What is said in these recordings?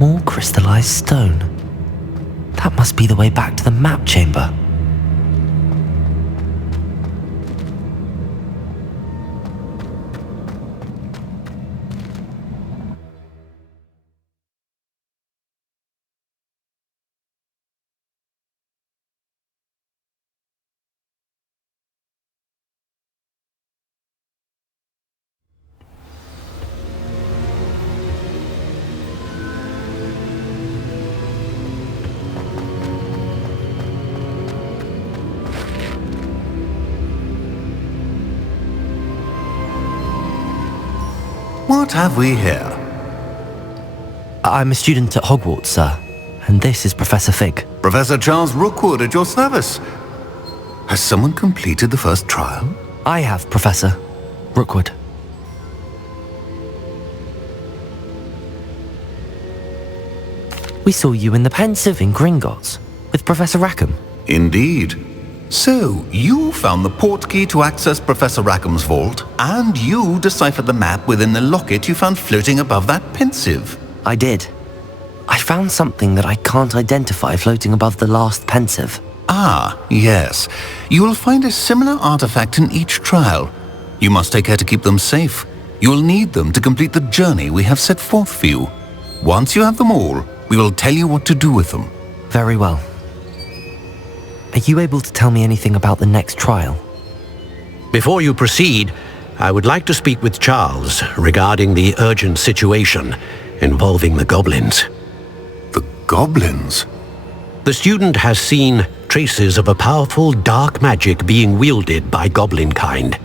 More crystallized stone. That must be the way back to the map chamber. What have we here? I'm a student at Hogwarts, sir, and this is Professor Fig. Professor Charles Rookwood at your service. Has someone completed the first trial? I have, Professor Rookwood. We saw you in the Pensieve in Gringotts with Professor Rackham. Indeed. So, you found the portkey to access Professor Rackham's vault, and you deciphered the map within the locket you found floating above that Pensieve. I did. I found something that I can't identify floating above the last Pensieve. Ah, yes. You will find a similar artifact in each trial. You must take care to keep them safe. You will need them to complete the journey we have set forth for you. Once you have them all, we will tell you what to do with them. Very well. Are you able to tell me anything about the next trial? Before you proceed, I would like to speak with Charles regarding the urgent situation involving the goblins. The goblins? The student has seen traces of a powerful dark magic being wielded by goblin kind.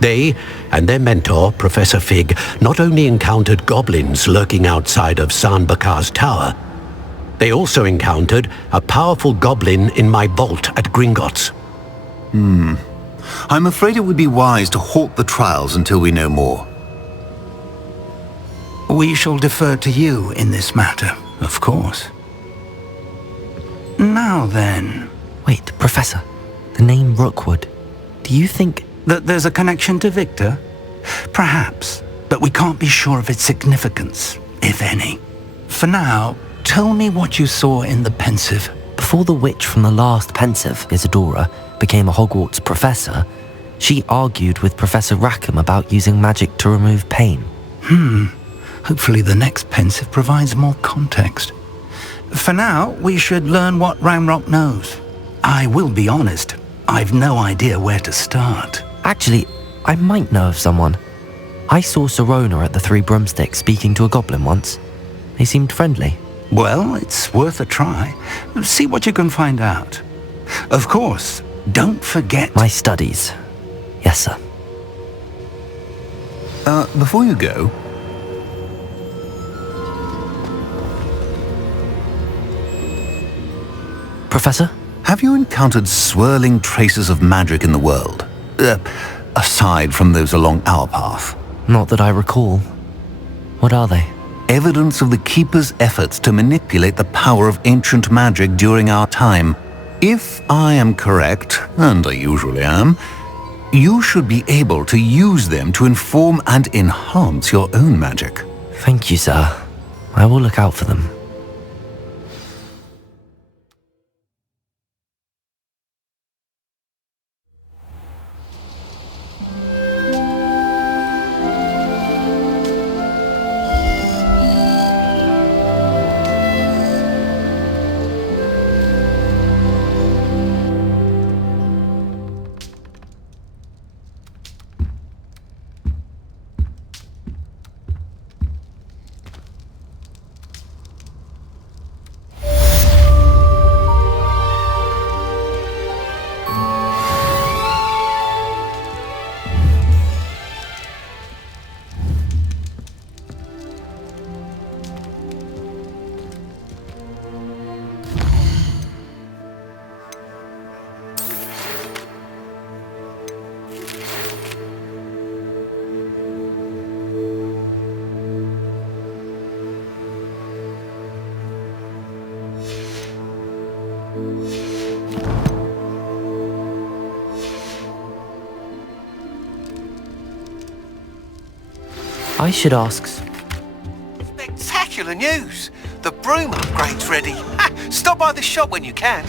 They and their mentor, Professor Fig, not only encountered goblins lurking outside of San Bakar's tower, they also encountered a powerful goblin in my vault at Gringotts. I'm afraid it would be wise to halt the trials until we know more. We shall defer to you in this matter, of course. Now then... Wait, Professor. The name Rookwood. Do you think... that there's a connection to Victor? Perhaps, but we can't be sure of its significance, if any. For now, tell me what you saw in the Pensieve. Before the witch from the last Pensieve, Isadora, became a Hogwarts professor, she argued with Professor Rackham about using magic to remove pain. Hopefully the next Pensieve provides more context. For now, we should learn what Ramrock knows. I will be honest, I've no idea where to start. Actually, I might know of someone. I saw Sirona at the Three Broomsticks speaking to a goblin once. They seemed friendly. Well, it's worth a try. See what you can find out. Of course, don't forget... My studies. Yes, sir. Before you go... Professor? Have you encountered swirling traces of magic in the world? Aside from those along our path? Not that I recall. What are they? Evidence of the Keeper's efforts to manipulate the power of ancient magic during our time. If I am correct, and I usually am, you should be able to use them to inform and enhance your own magic. Thank you, sir. I will look out for them. I should ask... Spectacular news! The broom upgrade's ready. Ha! Stop by the shop when you can.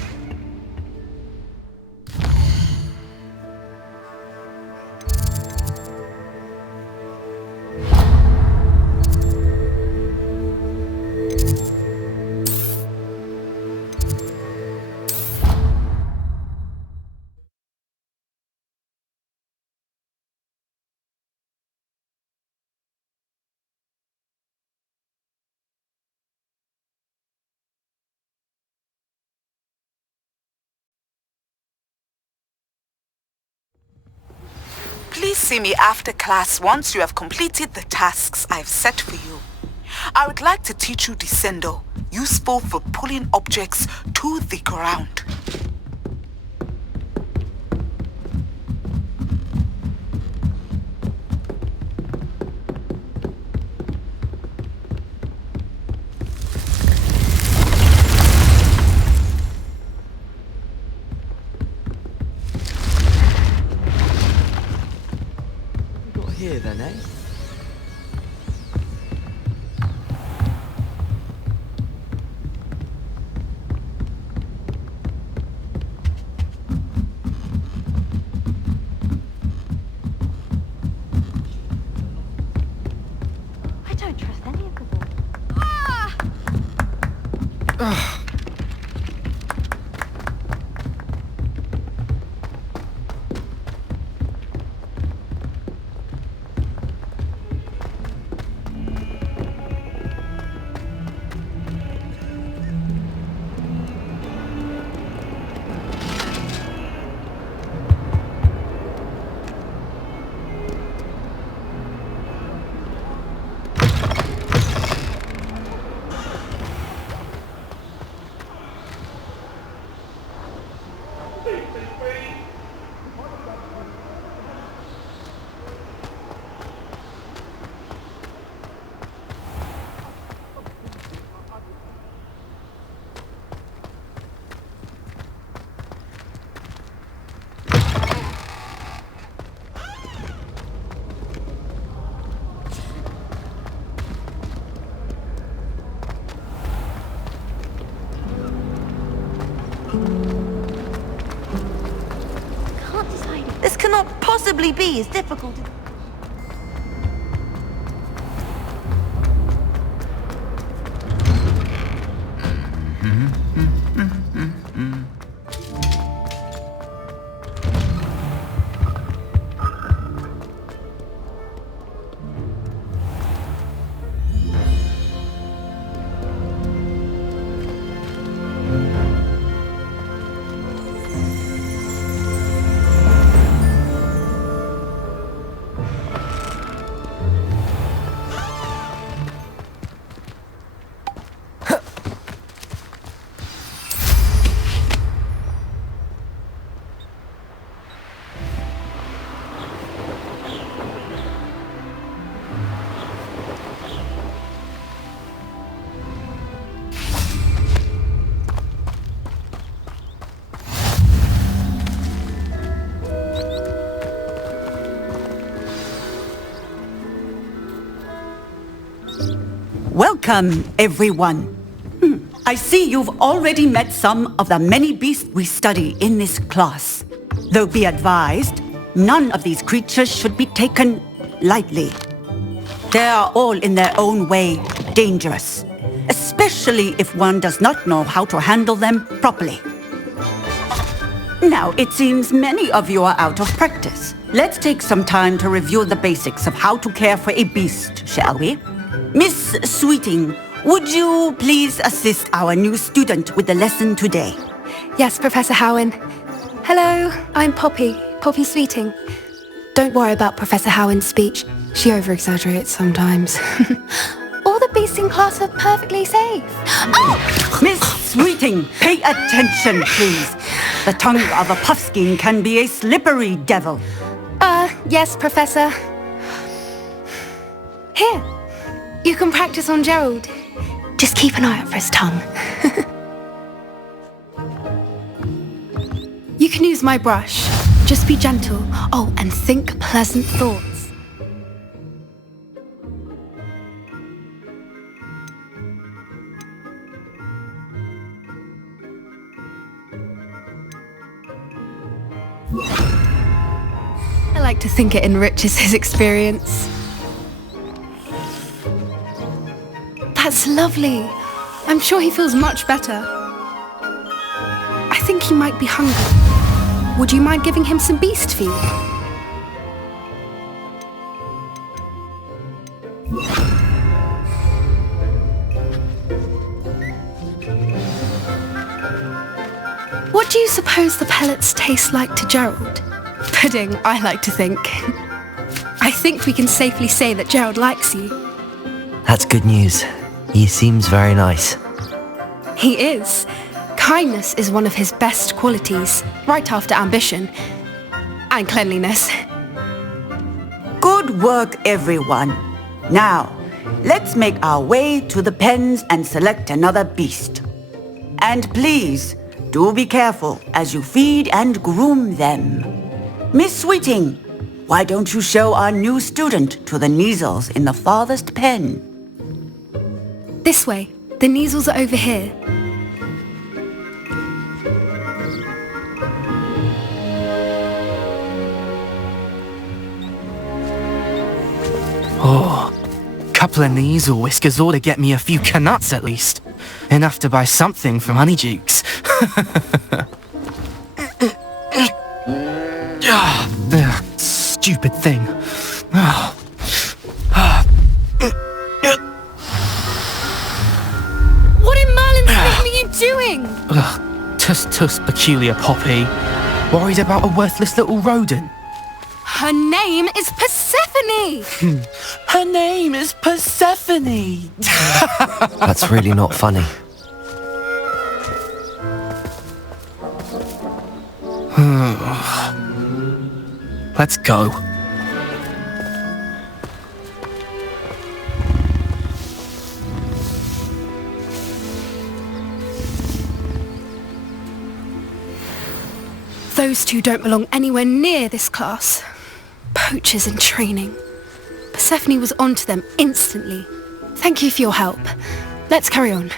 Please see me after class once you have completed the tasks I've set for you. I would like to teach you Descendo, useful for pulling objects to the ground. Here then, eh? I don't trust any of the walls. Ah! This cannot possibly be as difficult as... Welcome, everyone. I see you've already met some of the many beasts we study in this class. Though be advised, none of these creatures should be taken lightly. They are all in their own way dangerous, especially if one does not know how to handle them properly. Now, it seems many of you are out of practice. Let's take some time to review the basics of how to care for a beast, shall we? Miss Sweeting, would you please assist our new student with the lesson today? Yes, Professor Howen. Hello, I'm Poppy Sweeting. Don't worry about Professor Howen's speech. She over-exaggerates sometimes. All the beasts in class are perfectly safe. Oh! Miss Sweeting, pay attention, please. The tongue of a puffskein can be a slippery devil. Yes, Professor. Here, you can practice on Gerald. Just keep an eye out for his tongue. You can use my brush. Just be gentle. Oh, and think pleasant thoughts. to think it enriches his experience. That's lovely. I'm sure he feels much better. I think he might be hungry. Would you mind giving him some beast feed? What do you suppose the pellets taste like to Gerald? Pudding, I like to think. I think we can safely say that Gerald likes you. That's good news. He seems very nice. He is. Kindness is one of his best qualities, right after ambition. And cleanliness. Good work, everyone. Now, let's make our way to the pens and select another beast. And please, do be careful as you feed and groom them. Miss Sweeting, why don't you show our new student to the Kneazles in the farthest pen? This way. The Kneazles are over here. Oh, couple of Kneazle whiskers ought to get me a few canuts at least. Enough to buy something from Honeydukes. Stupid thing. What in Merlin's name are you doing? Tuss, peculiar Poppy. Worried about a worthless little rodent. Her name is Persephone! Her name is Persephone! That's really not funny. Let's go. Those two don't belong anywhere near this class. Poachers in training. Persephone was onto them instantly. Thank you for your help. Let's carry on.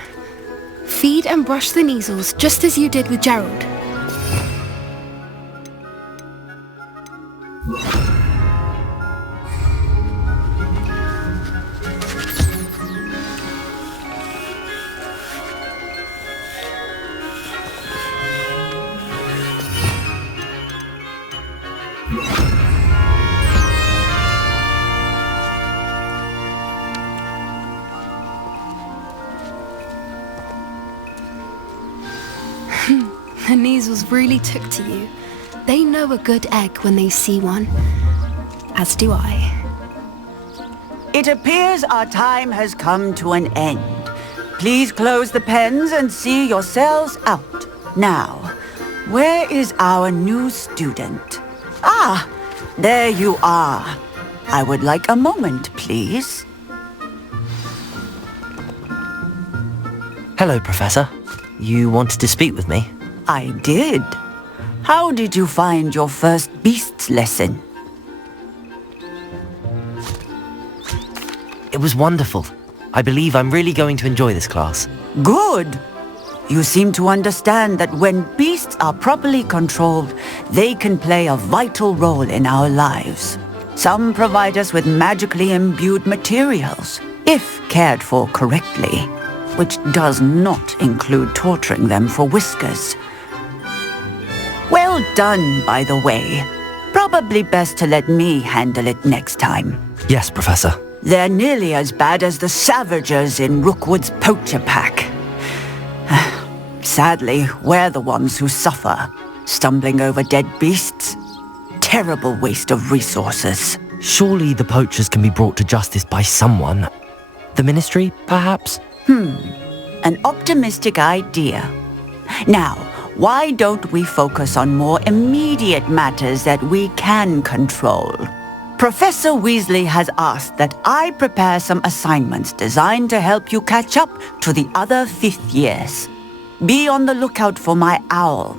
Feed and brush the Kneazles just as you did with Gerald. The Kneazles really took to you. They know a good egg when they see one. As do I. It appears our time has come to an end. Please close the pens and see yourselves out. Now, where is our new student? Ah, there you are. I would like a moment, please. Hello, Professor. You wanted to speak with me? I did. How did you find your first beasts lesson? It was wonderful. I believe I'm really going to enjoy this class. Good. You seem to understand that when beasts are properly controlled, they can play a vital role in our lives. Some provide us with magically imbued materials, if cared for correctly, which does not include torturing them for whiskers. Well done, by the way. Probably best to let me handle it next time. Yes, Professor. They're nearly as bad as the Savagers in Rookwood's poacher pack. Sadly, we're the ones who suffer, stumbling over dead beasts. Terrible waste of resources. Surely the poachers can be brought to justice by someone. The Ministry, perhaps? An optimistic idea. Now, why don't we focus on more immediate matters that we can control? Professor Weasley has asked that I prepare some assignments designed to help you catch up to the other 5th years. Be on the lookout for my owl.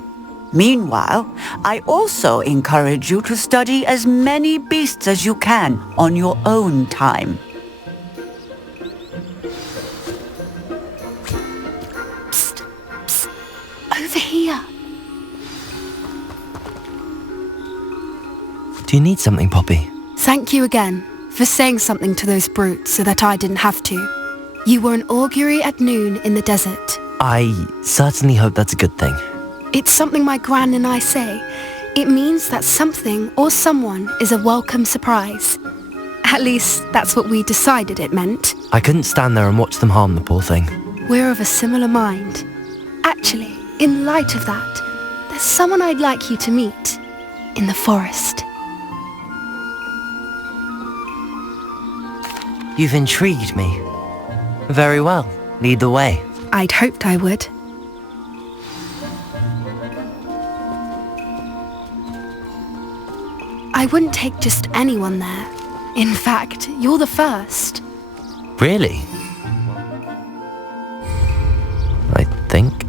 Meanwhile, I also encourage you to study as many beasts as you can on your own time. Psst, psst. Over here. Do you need something, Poppy? Thank you again for saying something to those brutes so that I didn't have to. You were an augury at noon in the desert. I certainly hope that's a good thing. It's something my gran and I say. It means that something or someone is a welcome surprise. At least, that's what we decided it meant. I couldn't stand there and watch them harm the poor thing. We're of a similar mind. Actually, in light of that, there's someone I'd like you to meet in the forest. You've intrigued me. Very well. Lead the way. I'd hoped I would. I wouldn't take just anyone there. In fact, you're the first. Really? I think.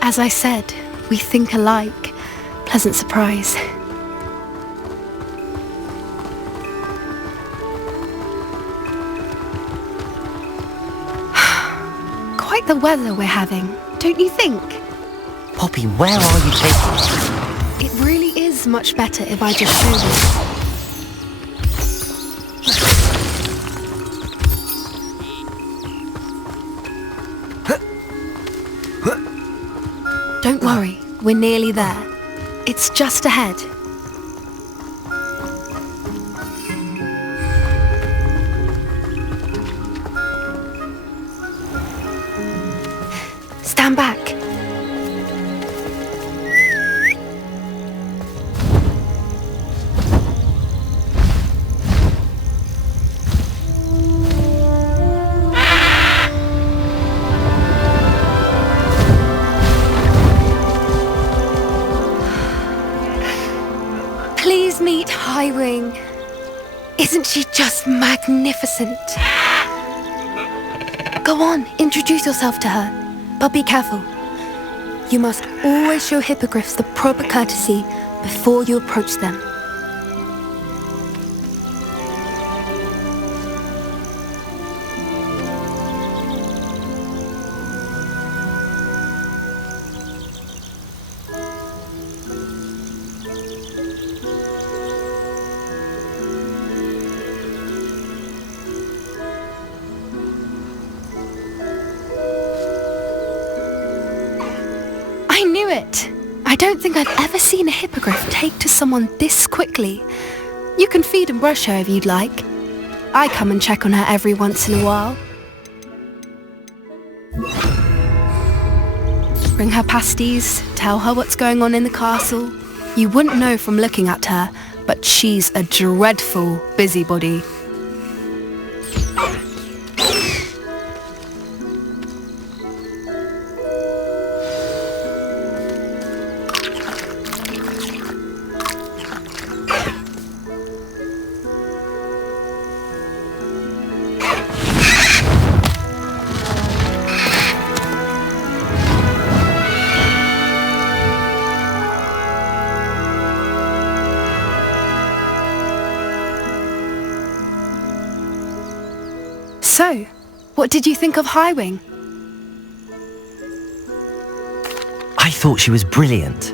As I said, we think alike. Pleasant surprise. Quite the weather we're having, don't you think? Poppy, where are you taking me? It really is much better if I just show you. Don't worry, we're nearly there. It's just ahead. Stand back. Please meet Highwing. Isn't she just magnificent? Go on, introduce yourself to her. But be careful. You must always show hippogriffs the proper courtesy before you approach them. I knew it! I don't think I've ever seen a hippogriff take to someone this quickly. You can feed and brush her if you'd like. I come and check on her every once in a while. Bring her pasties, tell her what's going on in the castle. You wouldn't know from looking at her, but she's a dreadful busybody. So, what did you think of Highwing? I thought she was brilliant.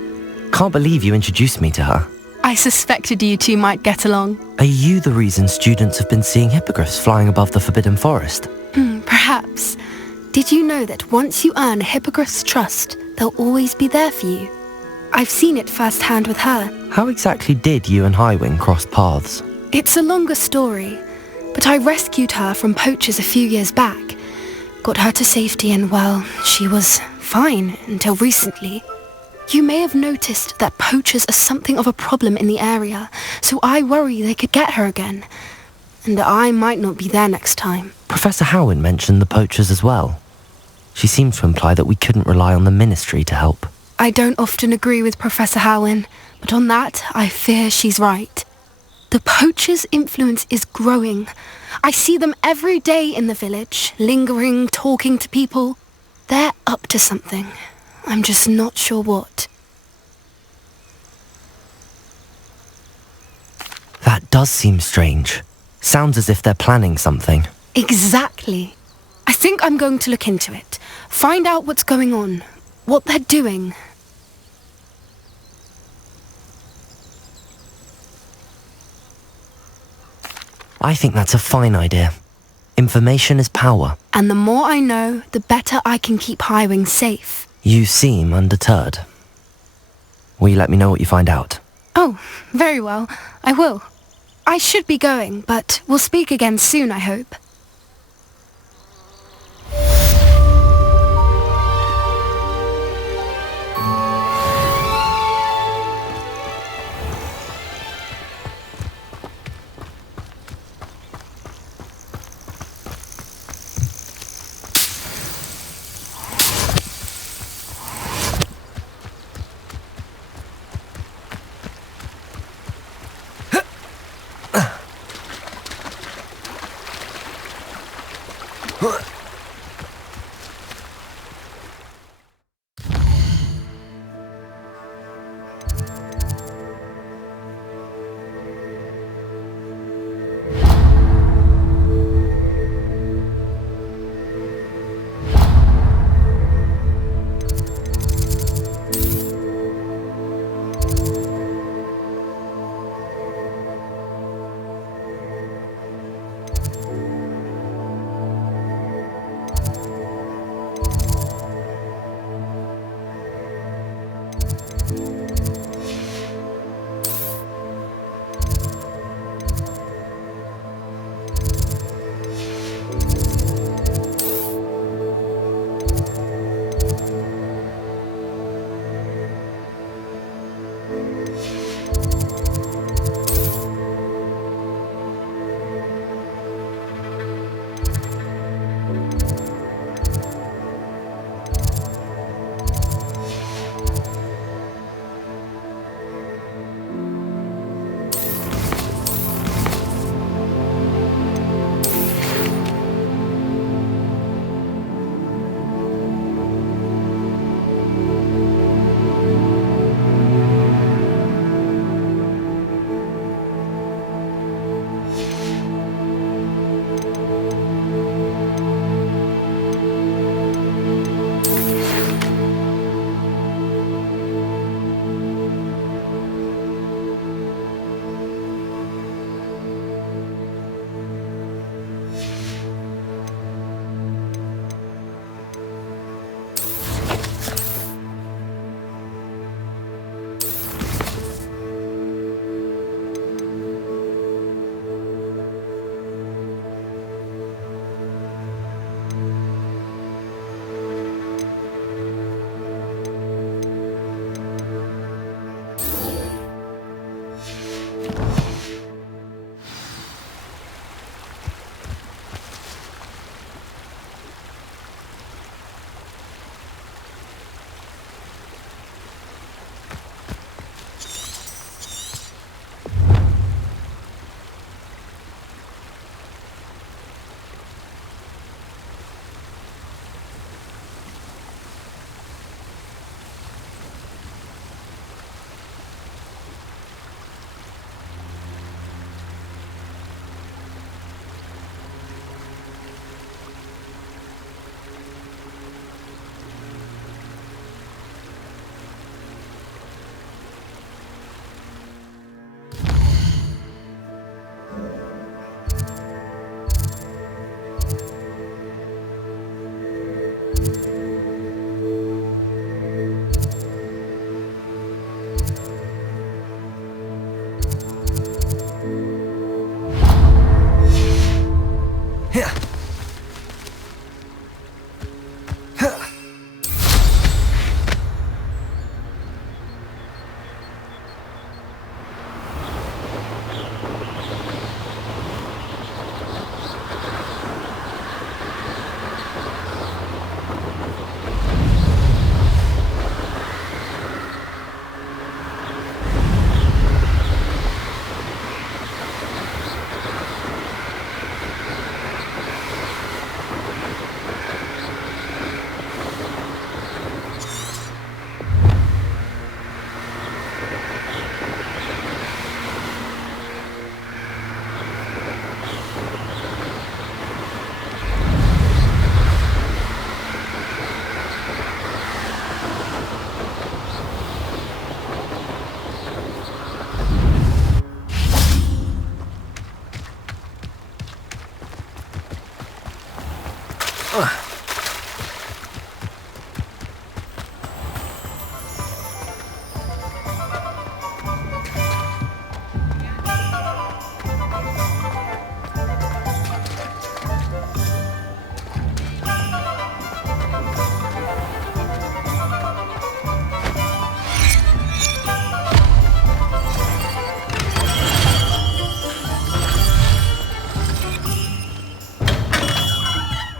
Can't believe you introduced me to her. I suspected you two might get along. Are you the reason students have been seeing hippogriffs flying above the Forbidden Forest? Perhaps. Did you know that once you earn a hippogriff's trust, they'll always be there for you? I've seen it firsthand with her. How exactly did you and Highwing cross paths? It's a longer story, but I rescued her from poachers a few years back. Got her to safety and, well, she was fine until recently. You may have noticed that poachers are something of a problem in the area, so I worry they could get her again. And I might not be there next time. Professor Howin mentioned the poachers as well. She seemed to imply that we couldn't rely on the ministry to help. I don't often agree with Professor Howin, but on that, I fear she's right. The poachers' influence is growing. I see them every day in the village, lingering, talking to people. They're up to something. I'm just not sure what. That does seem strange. Sounds as if they're planning something. Exactly. I think I'm going to look into it. Find out what's going on, what they're doing. I think that's a fine idea. Information is power. And the more I know, the better I can keep Highwing safe. You seem undeterred. Will you let me know what you find out? Oh, very well. I will. I should be going, but we'll speak again soon, I hope.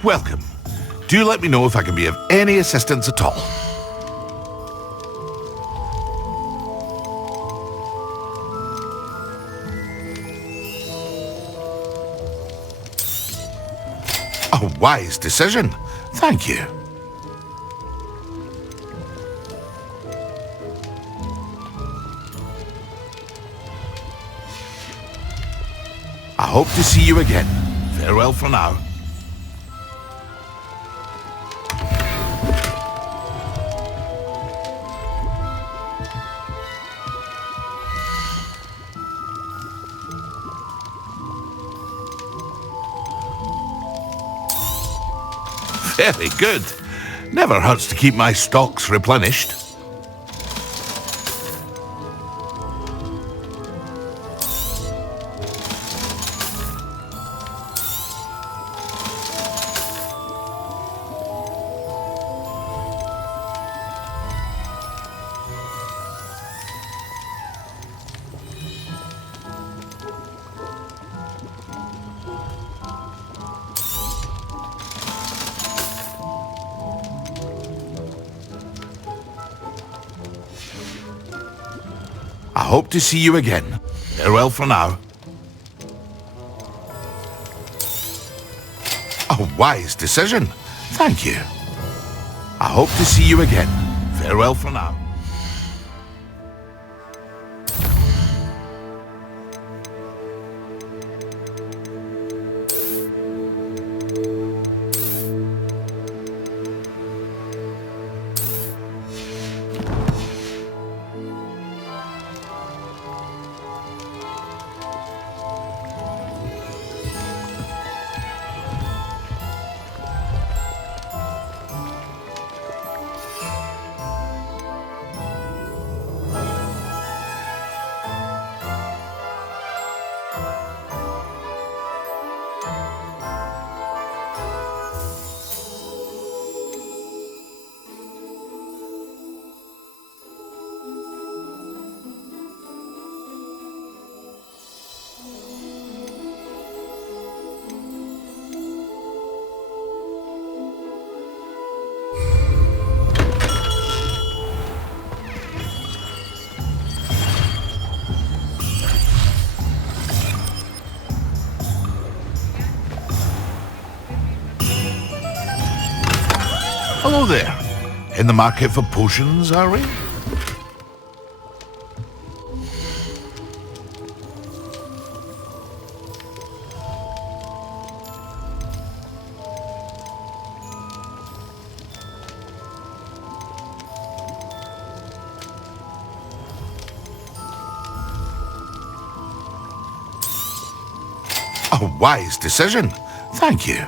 Welcome. Do let me know if I can be of any assistance at all. A wise decision. Thank you. I hope to see you again. Farewell for now. Very good. Never hurts to keep my stocks replenished. I hope to see you again. Farewell for now. A wise decision. Thank you. I hope to see you again. Farewell for now. Hello there. In the market for potions, are we? A wise decision. Thank you.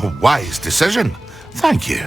A wise decision. Thank you.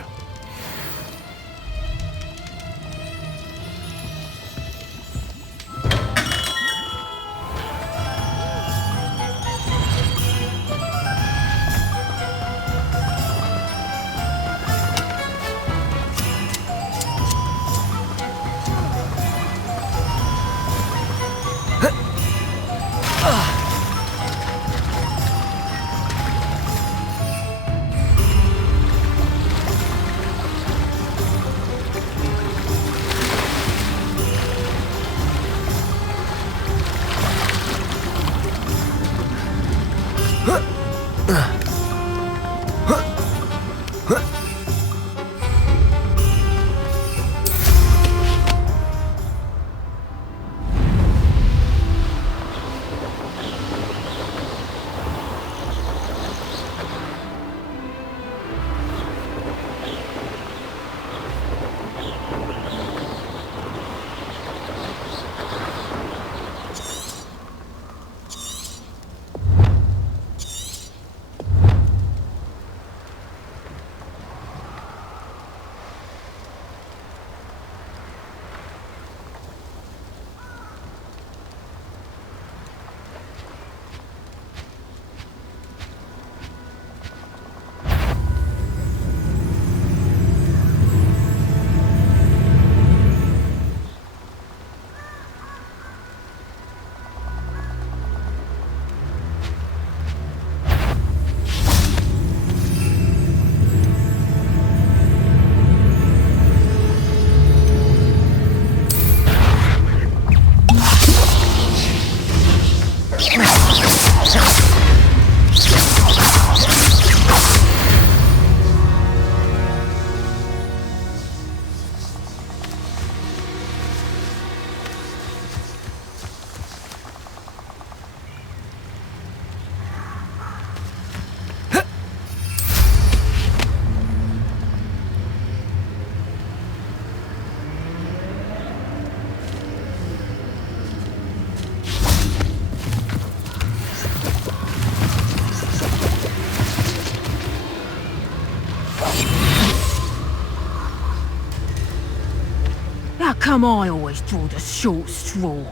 come I always draw the short straw?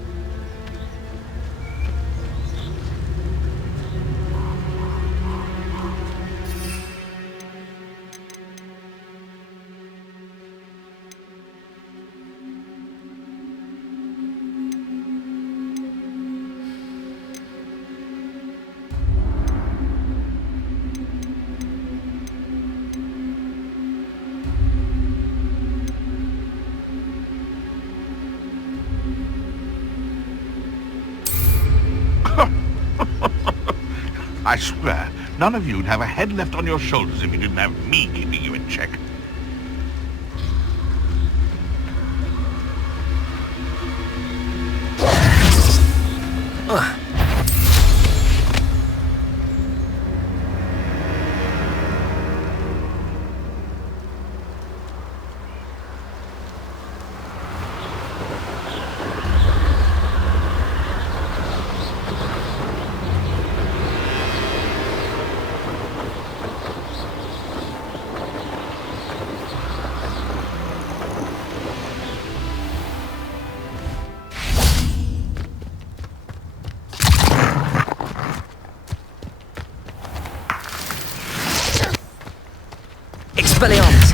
I swear, none of you'd have a head left on your shoulders if you didn't have me keeping you in check. Expelliarmus!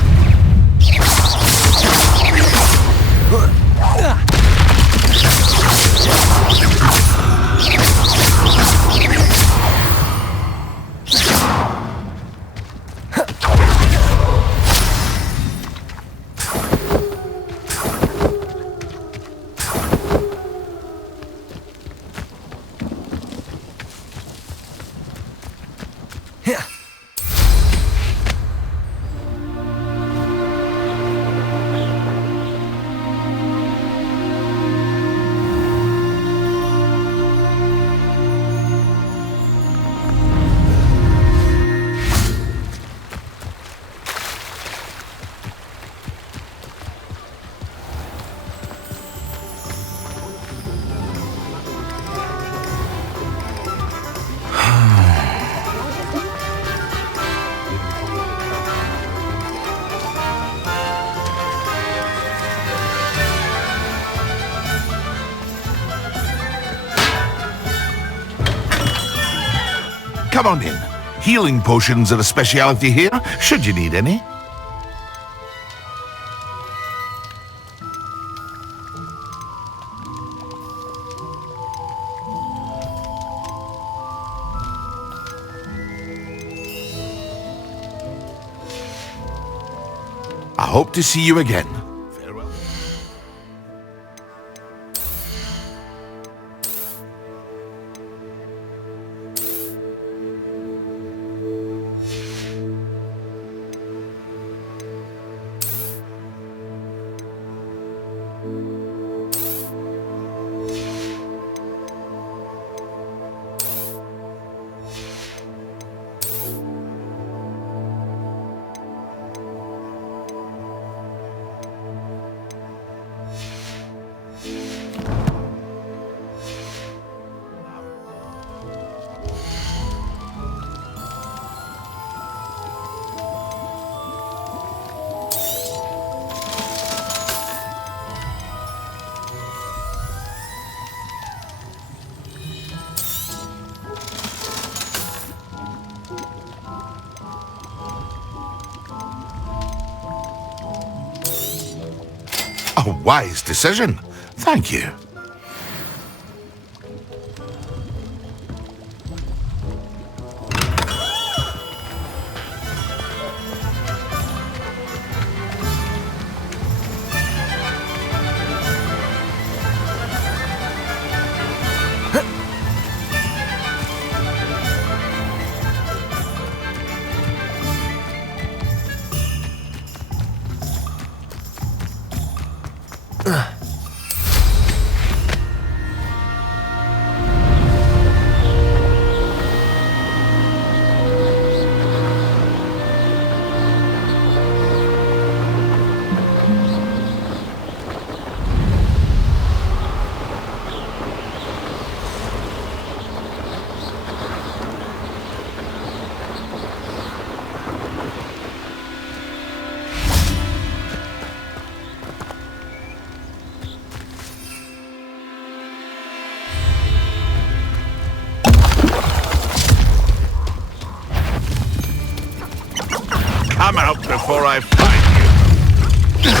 Come on in. Healing potions are a speciality here, should you need any. I hope to see you again. Farewell. A wise decision. Thank you. Come out before I find you.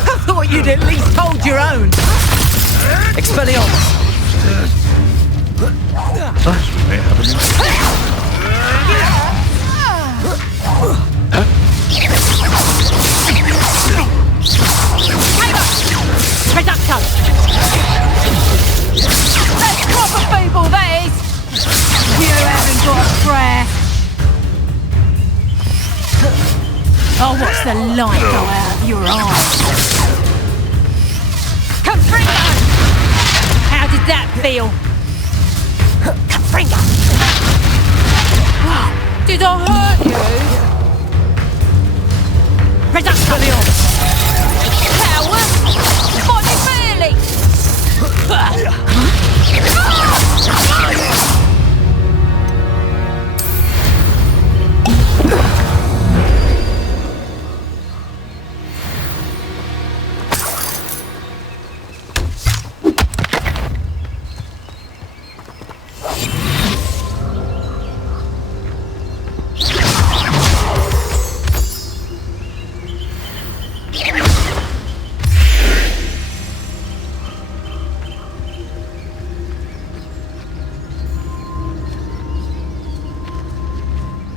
I thought you'd at least hold your own. Expelliarmus! May have Reducto! That's proper feeble, that is! You haven't got a prayer. Oh, what's the light go out of your eyes? Confringo! How did that feel? Confringo! Did I hurt you? Reducto! Coward! Body feeling!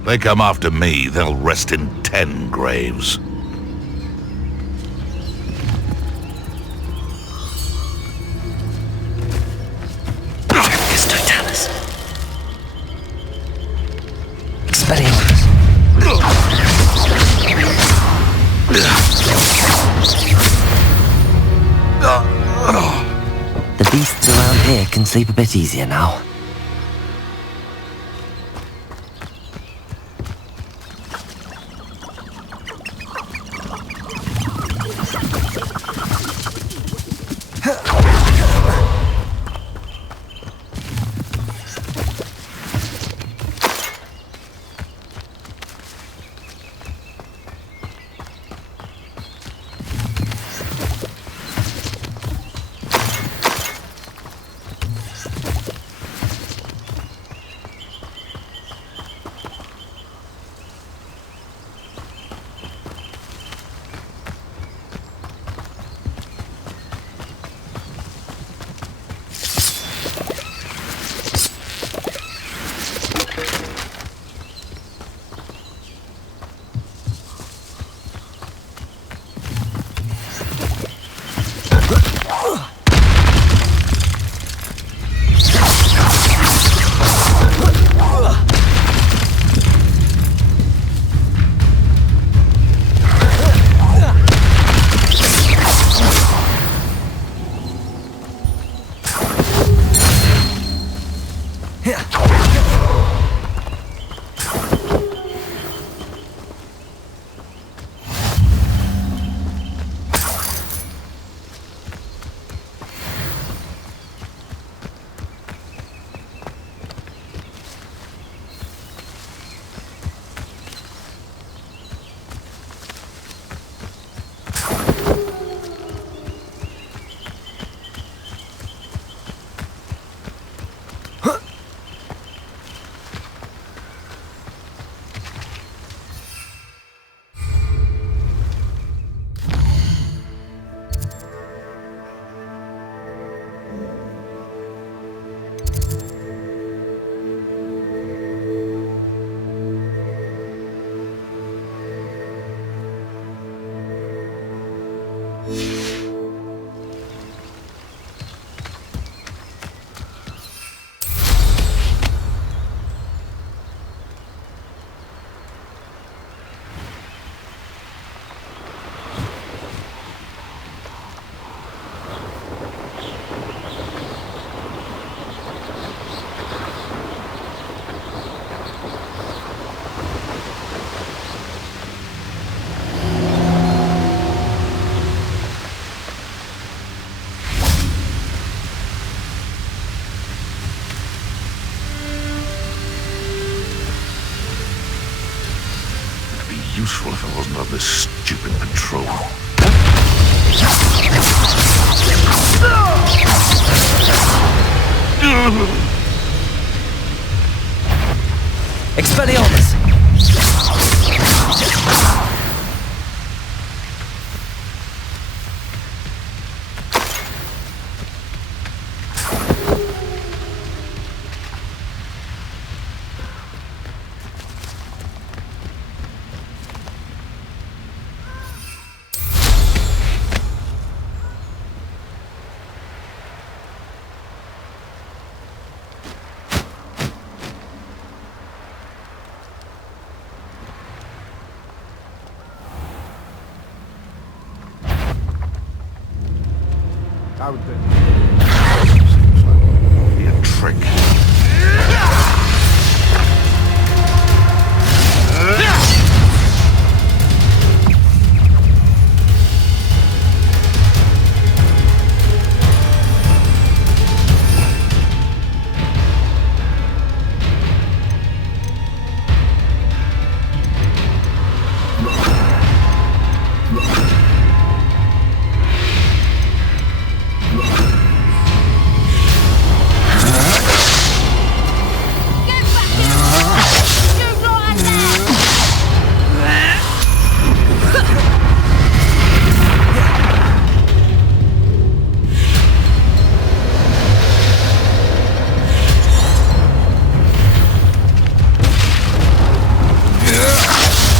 They come after me, they'll rest in 10 graves. Totalus. Expelliarmus. The beasts around here can sleep a bit easier now. Useful if I wasn't on this stupid patrol. Expelliarmus! How would they? Seems like it would be a trick.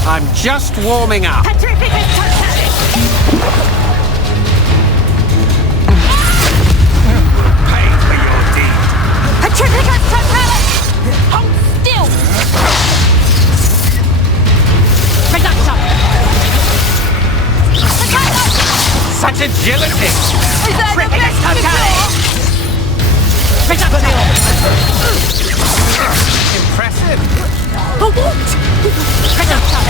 I'm just warming up. Petrificus totalis! Pay for your deed. Petrificus totalis! Hold still! Reduction! Such agility! Is that the best you can do? Reduction! Impressive. A what? Reduction!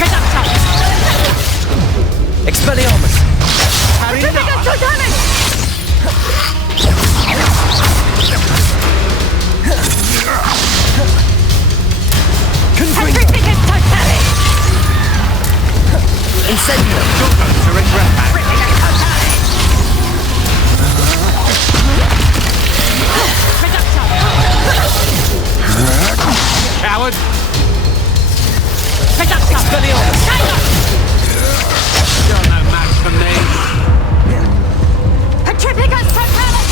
Reduction! Expelliarmus! Petrificus totalis! Petrificus totalis! Incendio! You're going to regret that. Coward! Expelliarmus! You're no match for me. Petrificus totalis!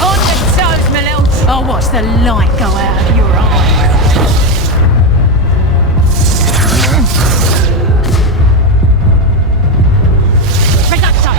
On the toes, my little... I'll watch the light go out of your eye. Reduction!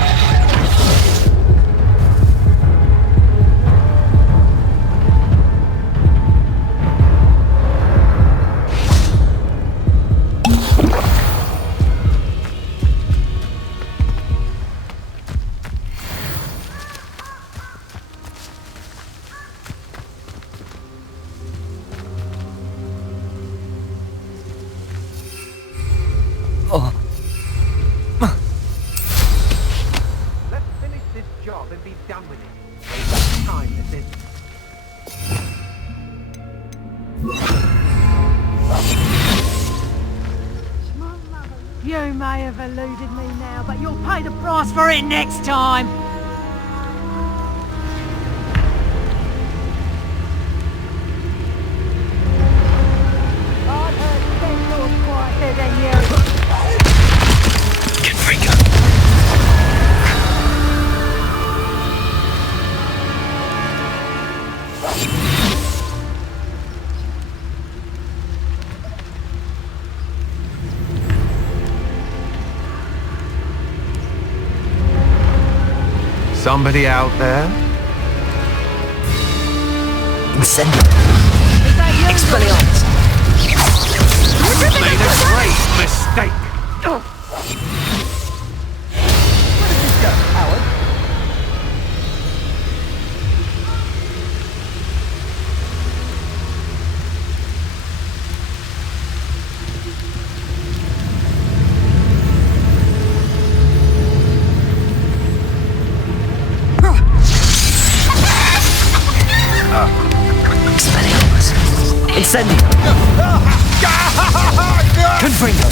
Let's finish this job and be done with it. Waste time, this is. You may have eluded me now, but you'll pay the price for it next time. I've heard things more quieter than you. Somebody out there? Incendio! Expelliarmus! Made a great mistake. Expelliarmus! Incendio! Confringo!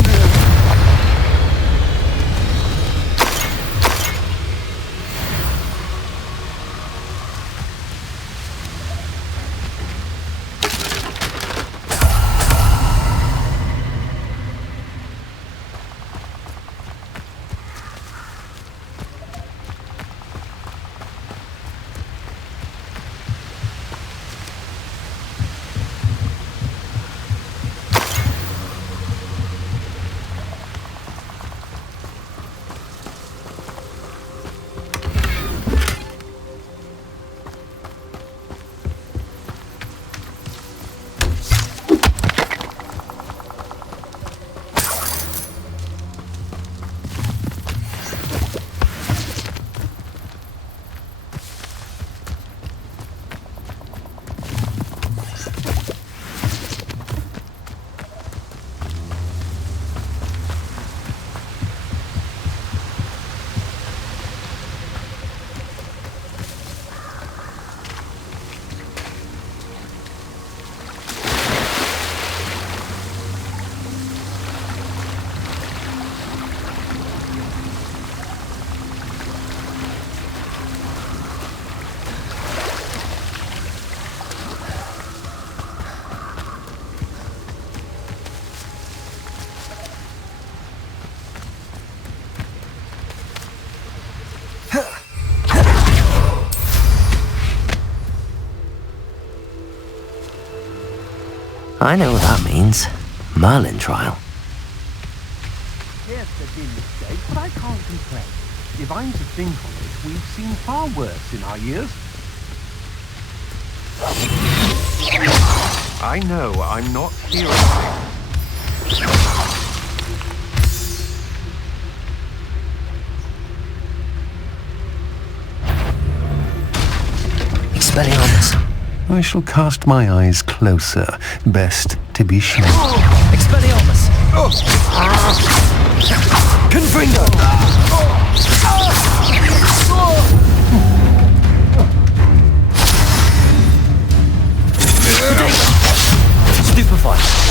I know what that means. Merlin trial. Yes, there's been mistakes, but I can't complain. If I'm to think on it, we've seen far worse in our years. I know I'm not hearing. Expelliarmus. I shall cast my eyes closer. Best to be sure. Expelliarmus. Confringo. Stupefy.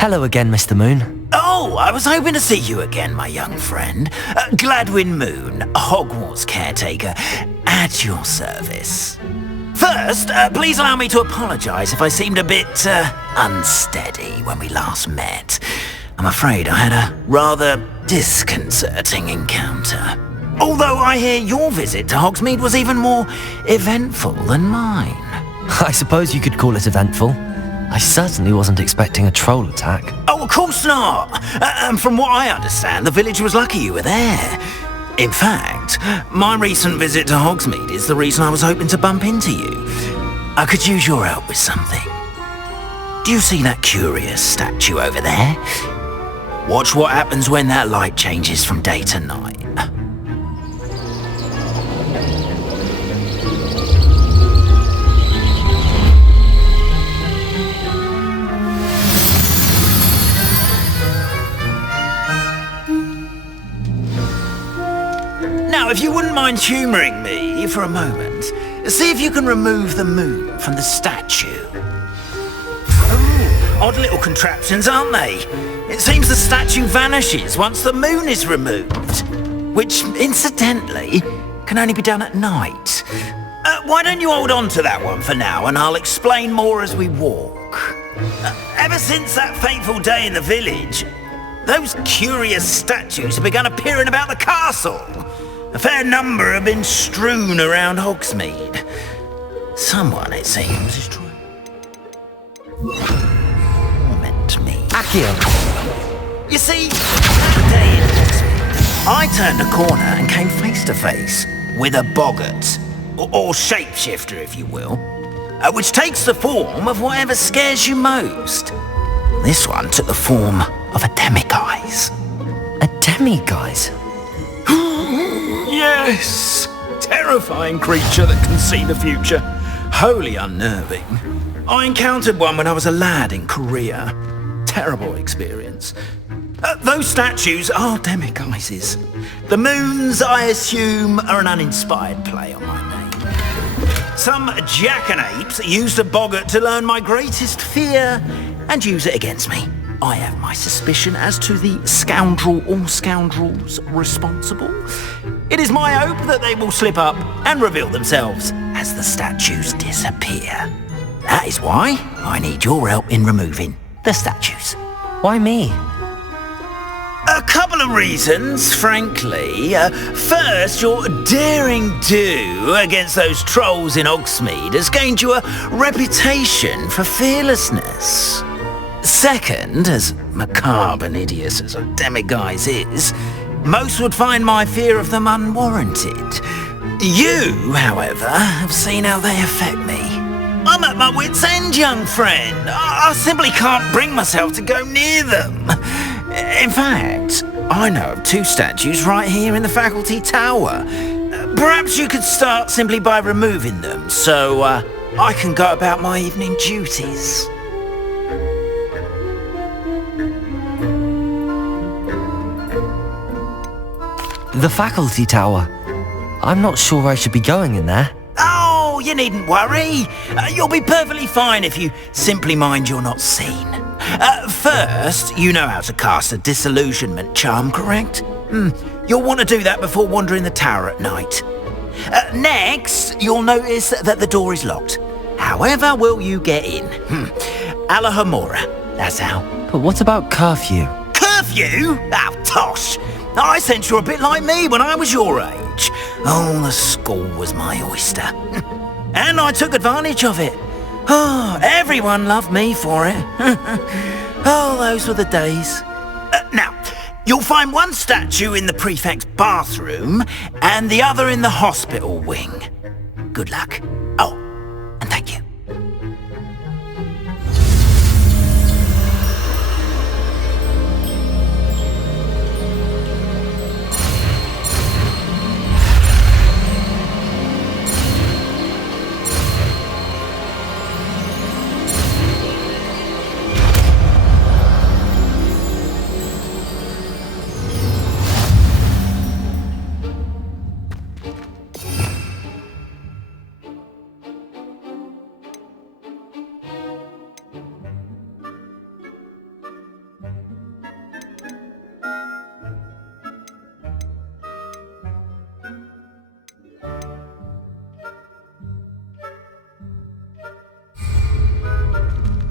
Hello again, Mr. Moon. Oh, I was hoping to see you again, my young friend. Gladwin Moon, Hogwarts caretaker, at your service. First, please allow me to apologise if I seemed a bit unsteady when we last met. I'm afraid I had a rather disconcerting encounter. Although I hear your visit to Hogsmeade was even more eventful than mine. I suppose you could call it eventful. I certainly wasn't expecting a troll attack. Oh, of course not! From what I understand, the village was lucky you were there. In fact, my recent visit to Hogsmeade is the reason I was hoping to bump into you. I could use your help with something. Do you see that curious statue over there? Watch what happens when that light changes from day to night. Now, if you wouldn't mind humouring me for a moment, see if you can remove the moon from the statue. Oh, odd little contraptions, aren't they? It seems the statue vanishes once the moon is removed, which, incidentally, can only be done at night. Why don't you hold on to that one for now, and I'll explain more as we walk. Ever since that fateful day in the village, those curious statues have begun appearing about the castle. A fair number have been strewn around Hogsmeade. Someone, it seems, is trying to torment me. Accio! You see, that day in Hogsmeade, I turned a corner and came face to face with a boggart, or shapeshifter, if you will, which takes the form of whatever scares you most. This one took the form of a demiguise. A demiguise? Yes! Terrifying creature that can see the future. Wholly unnerving. I encountered one when I was a lad in Korea. Terrible experience. Those statues are demiguises. The moons, I assume, are an uninspired play on my name. Some jackanapes used a boggart to learn my greatest fear and use it against me. I have my suspicion as to the scoundrel or scoundrels responsible. It is my hope that they will slip up and reveal themselves as the statues disappear. That is why I need your help in removing the statues. Why me? A couple of reasons, frankly. First, your daring do against those trolls in Hogsmeade has gained you a reputation for fearlessness. Second, as macabre and hideous as a demiguise is, most would find my fear of them unwarranted. You, however, have seen how they affect me. I'm at my wit's end, young friend. I simply can't bring myself to go near them. In fact, I know of 2 statues right here in the faculty tower. Perhaps you could start simply by removing them, so I can go about my evening duties. The faculty tower. I'm not sure I should be going in there. Oh, you needn't worry. You'll be perfectly fine if you simply mind you're not seen. First, you know how to cast a disillusionment charm, correct? You'll want to do that before wandering the tower at night. Next, you'll notice that the door is locked. However will you get in? Alahomora, that's how. But what about curfew? Curfew? Oh, tosh. I sense you're a bit like me when I was your age. Oh, the school was my oyster. And I took advantage of it. Oh, everyone loved me for it. Oh, those were the days. Now, you'll find one statue in the prefect's bathroom and the other in the hospital wing. Good luck.